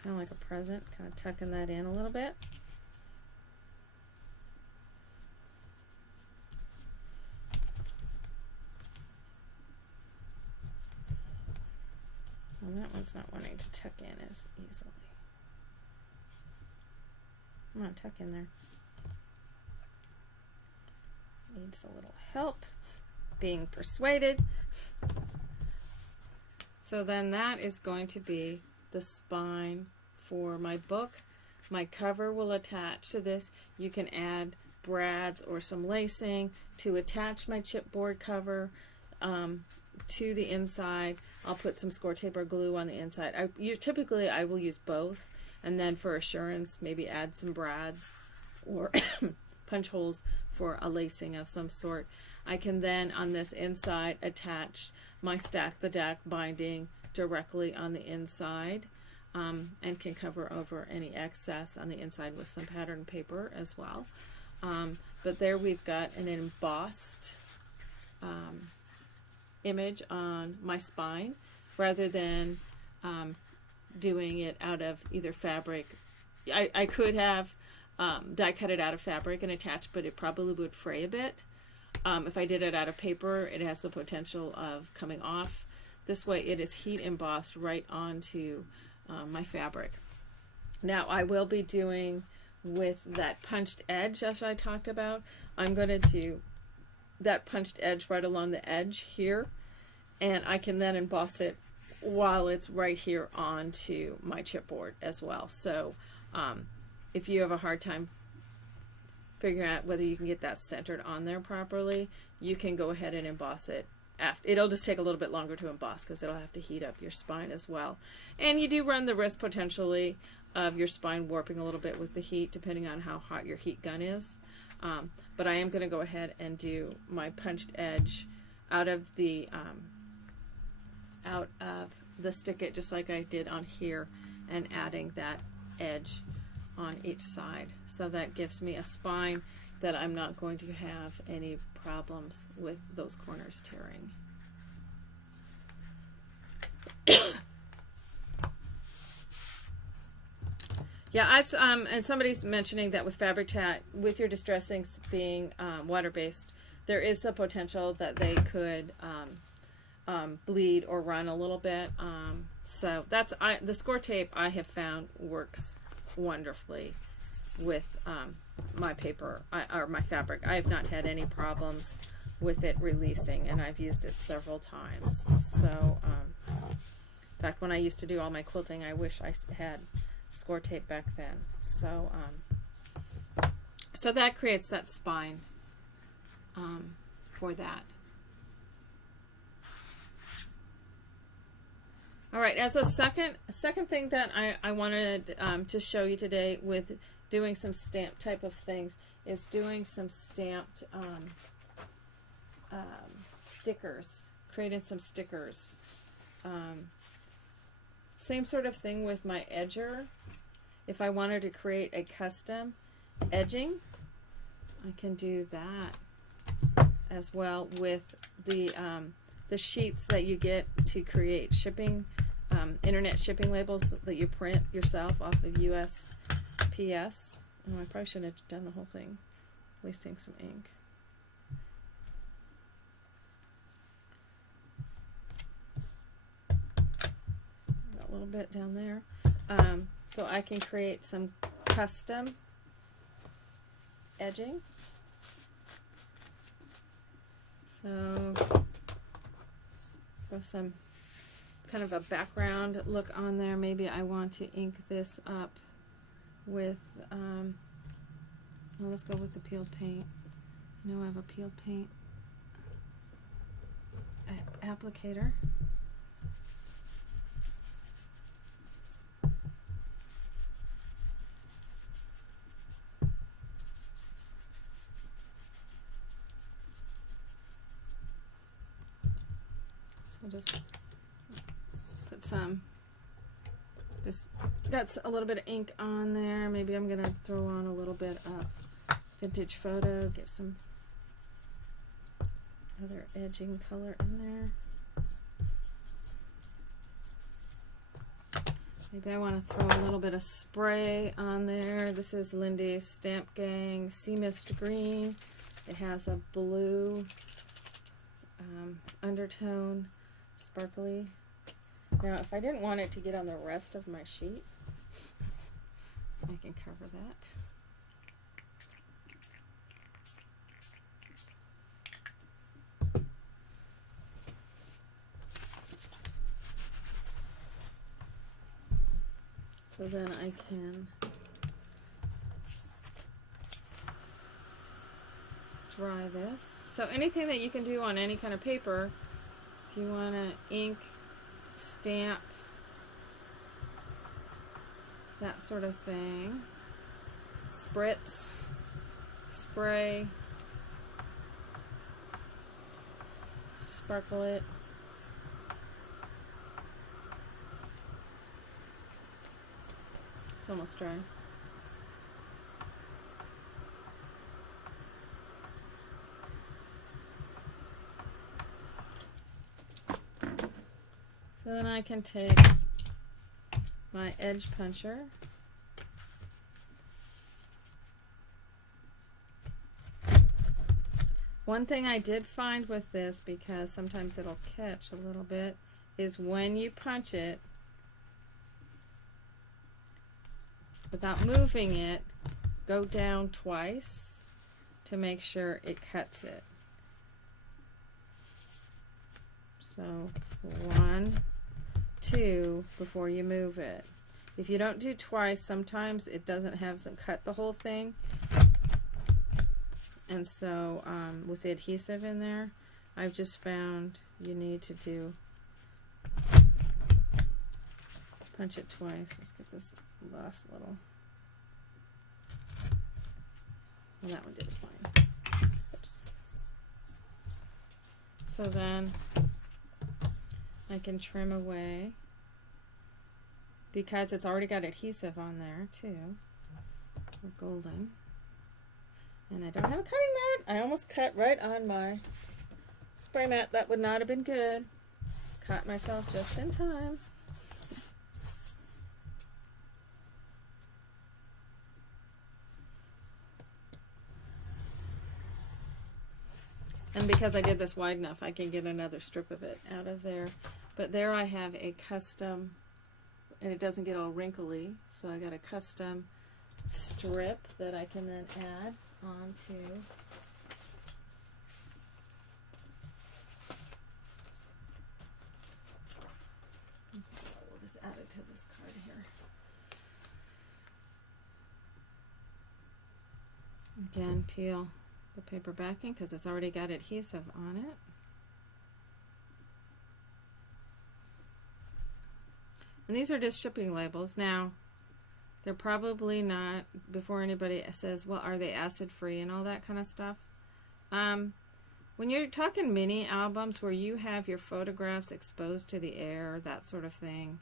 Kind of like a present, kind of tucking that in a little bit. And that one's not wanting to tuck in as easily. Come on, tuck in there. Needs a little help being persuaded. So then that is going to be the spine for my book. My cover will attach to this. You can add brads or some lacing to attach my chipboard cover to the inside. I'll put some score tape or glue on the inside. Typically I will use both, and then for assurance maybe add some brads or punch holes for a lacing of some sort. I can then on this inside attach my Stack the Deck binding directly on the inside, and can cover over any excess on the inside with some pattern paper as well. But there we've got an embossed image on my spine, rather than doing it out of either fabric. I could have die cut it out of fabric and attach, but it probably would fray a bit. If I did it out of paper, it has the potential of coming off. This way it is heat embossed right onto my fabric. Now I will be doing with that punched edge, as I talked about. I'm going to do that punched edge right along the edge here, and I can then emboss it while it's right here onto my chipboard as well. So if you have a hard time figuring out whether you can get that centered on there properly, you can go ahead and emboss it. It'll just take a little bit longer to emboss because it'll have to heat up your spine as well. And you do run the risk potentially of your spine warping a little bit with the heat, depending on how hot your heat gun is. But I am going to go ahead and do my punched edge out of the stick it, just like I did on here, and adding that edge on each side. So that gives me a spine that I'm not going to have any problems with those corners tearing. Yeah, and somebody's mentioning that with Fabric Chat, with your distress inks being water-based, there is the potential that they could bleed or run a little bit. So that's the score tape I have found works wonderfully with my paper or my fabric. I have not had any problems with it releasing, and I've used it several times. So in fact, when I used to do all my quilting, I wish I had score tape back then. So so that creates that spine for that. All right, as a second thing that I wanted to show you today with doing some stamp type of things is doing some stamped stickers, creating some stickers. Same sort of thing with my edger. If I wanted to create a custom edging, I can do that as well with the sheets that you get to create shipping, internet shipping labels that you print yourself off of USPS. Oh, I probably shouldn't have done the whole thing, wasting some ink. A little bit down there. So I can create some custom edging. So some kind of a background look on there. Maybe I want to ink this up with well, let's go with the peeled paint. I know I have a peeled paint. applicator. So just put some, just got a little bit of ink on there. Maybe I'm gonna throw on a little bit of vintage photo, get some other edging color in there. Maybe I want to throw a little bit of spray on there. This is Lindy's Stamp Gang Sea Mist Green. It has a blue undertone, sparkly. Now, if I didn't want it to get on the rest of my sheet, I can cover that. So then I can dry this. So anything that you can do on any kind of paper, if you want to ink, stamp, that sort of thing, spritz, spray, sparkle it. It's almost dry. So then I can take my edge puncher One thing I did find with this, because sometimes it'll catch a little bit, is when you punch it, without moving it, go down twice to make sure it cuts it. So 1, 2 before you move it. If you don't do twice, sometimes it doesn't have some cut the whole thing. And so with the adhesive in there, I've just found you need to do punch it twice. Let's get this last little. Well, that one did it fine. Oops. So then I can trim away, because it's already got adhesive on there too, or golden. And I don't have a cutting mat. I almost cut right on my spray mat. That would not have been good. Caught myself just in time. And because I did this wide enough, I can get another strip of it out of there. But there I have a custom, and it doesn't get all wrinkly, so I got a custom strip that I can then add onto. We'll just add it to this card here. Again, peel the paper backing because it's already got adhesive on it. And these are just shipping labels. Now, they're probably not, before anybody says, well, are they acid free and all that kind of stuff. When you're talking mini albums where you have your photographs exposed to the air, that sort of thing,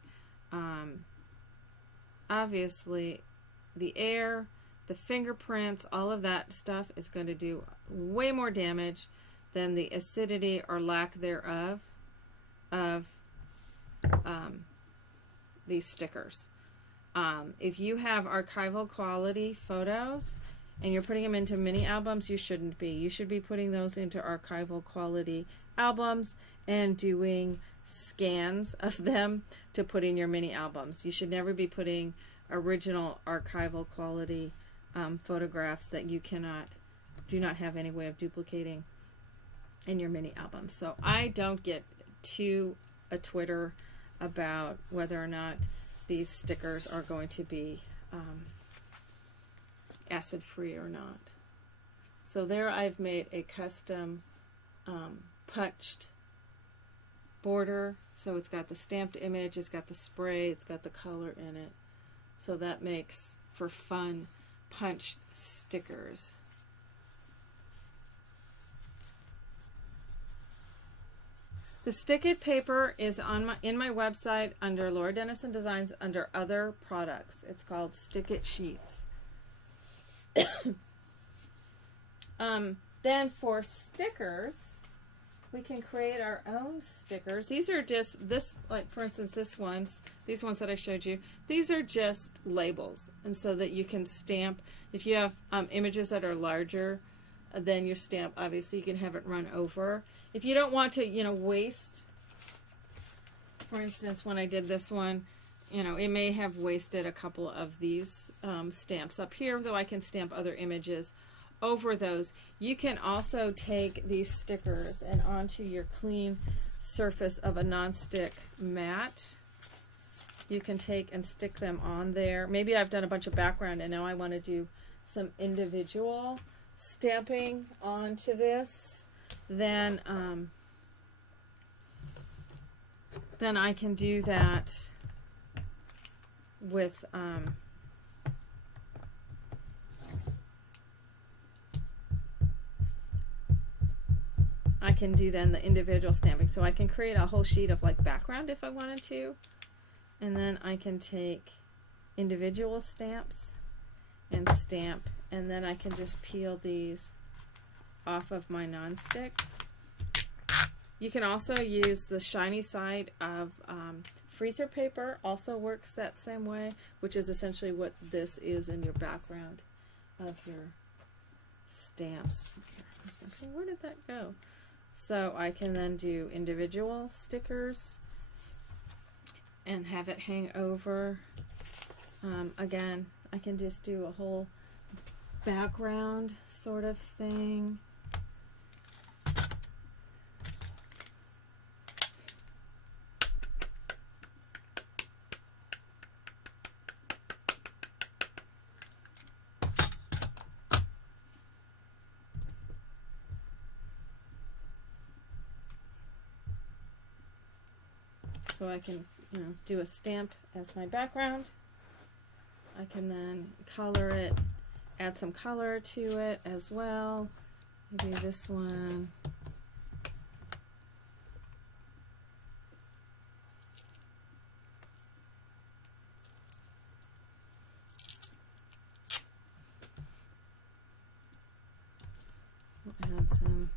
obviously the air, the fingerprints, all of that stuff is going to do way more damage than the acidity or lack thereof of these stickers. If you have archival quality photos and you're putting them into mini albums, you shouldn't be. You should be putting those into archival quality albums and doing scans of them to put in your mini albums. You should never be putting original archival quality photographs that you do not have any way of duplicating in your mini albums. So I don't get too a Twitter about whether or not these stickers are going to be acid free or not. So there I've made a custom punched border. So it's got the stamped image, it's got the spray, it's got the color in it. So that makes for fun punched stickers. The Stick It paper is on in my website under Laura Dennison Designs under other products. It's called Stick It Sheets. Then for stickers, we can create our own stickers. These are just this, like for instance, these ones that I showed you. These are just labels, and so that you can stamp. If you have images that are larger than your stamp, obviously you can have it run over. If you don't want to, waste, for instance, when I did this one, it may have wasted a couple of these stamps up here, though I can stamp other images over those. You can also take these stickers and onto your clean surface of a non-stick mat, you can take and stick them on there. Maybe I've done a bunch of background and now I want to do some individual stamping onto this. Then I can do that with I can do then the individual stamping. So I can create a whole sheet of like background if I wanted to, and then I can take individual stamps and stamp, and then I can just peel these off of my non-stick. You can also use the shiny side of freezer paper, also works that same way, which is essentially what this is in your background of your stamps. I was going to say, where did that go? So I can then do individual stickers and have it hang over. Again, I can just do a whole background sort of thing. So I can, do a stamp as my background. I can then color it, add some color to it as well. Maybe this one. We'll add some.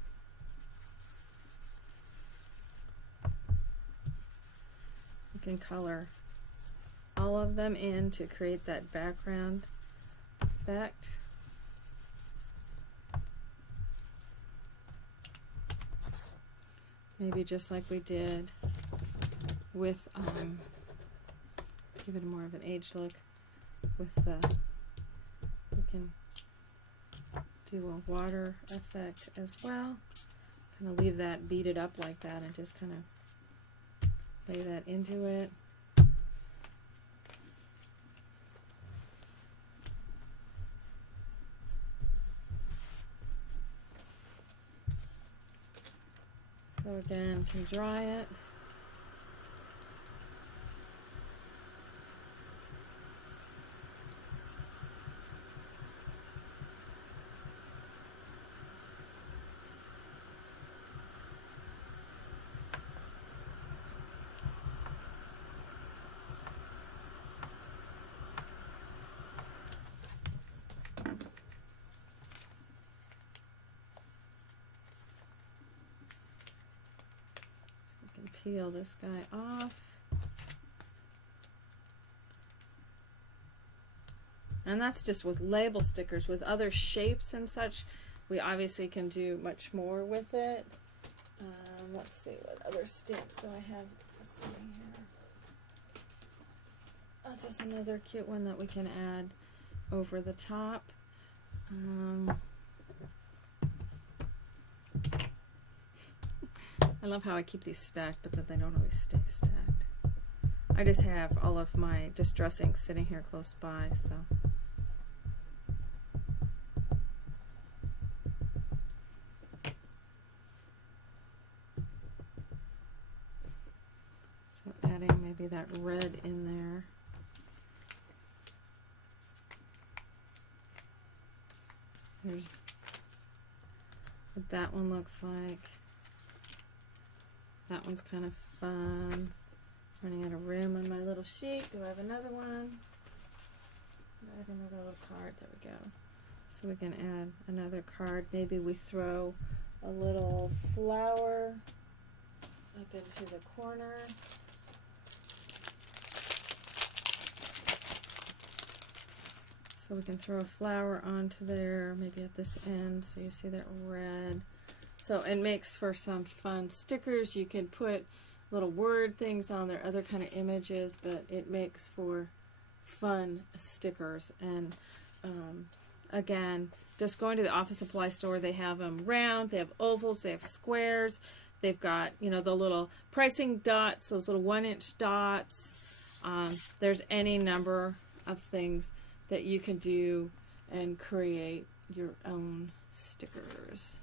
Can color all of them in to create that background effect. Maybe just like we did with give it more of an aged look with we can do a water effect as well. Kind of leave that beaded up like that and just kind of lay that into it. So again, can dry it. Peel this guy off. And that's just with label stickers. With other shapes and such, we obviously can do much more with it. Let's see what other stamps do I have. Let's see here. That's just another cute one that we can add over the top. I love how I keep these stacked, but that they don't always stay stacked. I just have all of my distressing sitting here close by, so. adding maybe that red in there. Here's what that one looks like. That one's kind of fun. Running out of room on my little sheet. Do I have another one? Add another little card. There we go. So we can add another card. Maybe we throw a little flower up into the corner. So we can throw a flower onto there, maybe at this end, so you see that red. So it makes for some fun stickers. You can put little word things on there, other kind of images, but it makes for fun stickers. And again, just going to the office supply store, they have them round, they have ovals, they have squares, they've got, you know, the little pricing dots, those little 1-inch dots. There's any number of things that you can do and create your own stickers.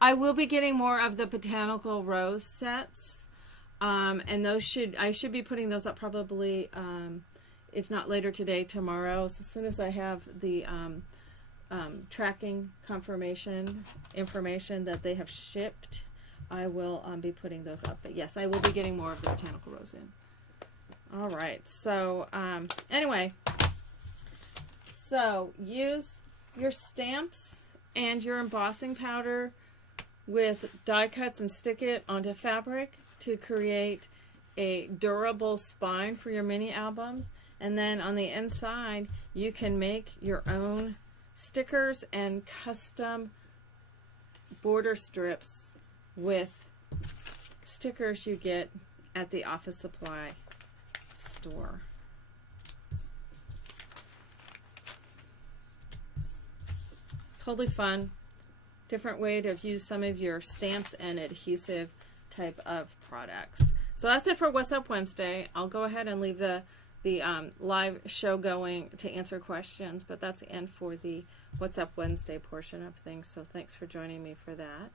I will be getting more of the botanical rose sets, and those I should be putting those up probably, if not later today, tomorrow. So as soon as I have the tracking confirmation information that they have shipped, I will be putting those up. But yes, I will be getting more of the botanical rose in. All right, so anyway, so use your stamps and your embossing powder with die cuts and stick it onto fabric to create a durable spine for your mini albums. And then on the inside, you can make your own stickers and custom border strips with stickers you get at the office supply store. Totally fun. Different way to use some of your stamps and adhesive type of products. So that's it for What's Up Wednesday. I'll go ahead and leave the live show going to answer questions, but that's the end for the What's Up Wednesday portion of things. So thanks for joining me for that.